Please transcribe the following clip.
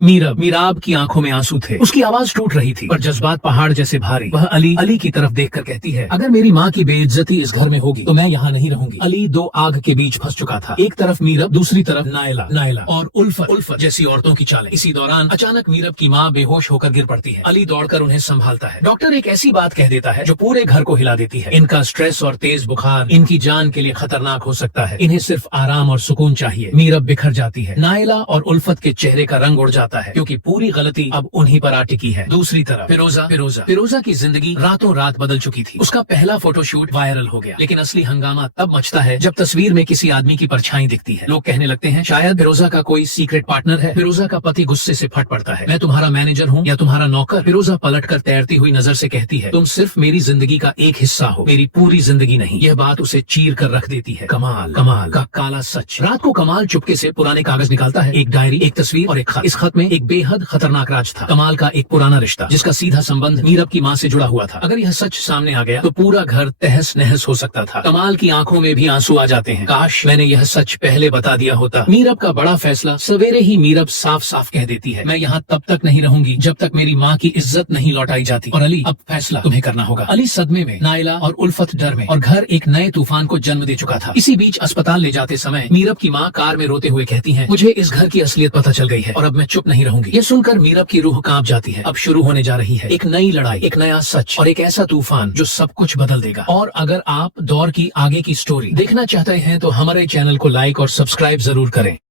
मीराब की आंखों में आंसू थे। उसकी आवाज टूट रही थी पर जज्बात पहाड़ जैसे भारी। वह अली की तरफ देखकर कहती है, अगर मेरी माँ की बेइज्जती इस घर में होगी तो मैं यहाँ नहीं रहूंगी। अली दो आग के बीच फंस चुका था, एक तरफ मीरब, दूसरी तरफ नायला और उल्फत जैसी औरतों की चालें। इसी दौरान अचानक मीरब की माँ बेहोश होकर गिर पड़ती है। अली दौड़कर उन्हें संभालता है। डॉक्टर एक ऐसी बात कह देता है जो पूरे घर को हिला देती है। इनका स्ट्रेस और तेज बुखार इनकी जान के लिए खतरनाक हो सकता है। इन्हें सिर्फ आराम और सुकून चाहिए। मीरब बिखर जाती है। नायला और उल्फत के चेहरे का रंग उड़ जाता है क्योंकि पूरी गलती अब उन्हीं पर आ टिकी है। दूसरी तरफ फिरोजा की जिंदगी रातों रात बदल चुकी थी। उसका पहला फोटोशूट वायरल हो गया, लेकिन असली हंगामा तब मचता है जब तस्वीर में किसी आदमी की परछाई दिखती है। लोग कहने लगते हैं शायद फिरोजा का कोई सीक्रेट पार्टनर है। फिरोजा का पति गुस्से से फट पड़ता है, मैं तुम्हारा मैनेजर हूँ या तुम्हारा नौकर? फिरोजा पलटकर तैरती हुई नजर से कहती है, तुम सिर्फ मेरी जिंदगी का एक हिस्सा हो, मेरी पूरी जिंदगी नहीं। यह बात उसे चीर कर रख देती है। कमाल का काला सच। रात को कमाल चुपके से पुराने कागज निकालता है, एक डायरी, एक तस्वीर और एक खत। इस खत में एक बेहद खतरनाक राज था। कमाल का एक पुराना रिश्ता जिसका सीधा संबंध मीरब की माँ से जुड़ा हुआ था। अगर यह सच सामने आ गया तो पूरा घर तहस नहस हो सकता था। कमाल की आंखों में भी आंसू आ जाते हैं। काश मैंने यह सच पहले बता दिया होता। मीरब का बड़ा फैसला। सवेरे ही मीरब साफ साफ कह देती है, मैं यहाँ तब तक नहीं रहूंगी जब तक मेरी माँ की इज्जत नहीं लौटाई जाती। और अली, अब फैसला तुम्हें करना होगा। अली सदमे में, नायला और उल्फत डर में, और घर एक नए तूफान को जन्म दे चुका था। इसी बीच अस्पताल ले जाते समय मीरब की माँ कार में रोते हुए कहती है, मुझे इस घर की असलियत पता चल गई है और अब मैं चुप नहीं रहूंगी। ये सुनकर मीरब की रूह कांप जाती है। अब शुरू होने जा रही है एक नई लड़ाई, एक नया सच और एक ऐसा तूफान जो सब कुछ बदल देगा। और अगर आप दौर की आगे की स्टोरी देखना चाहते हैं तो हमारे चैनल को लाइक और सब्सक्राइब जरूर करें।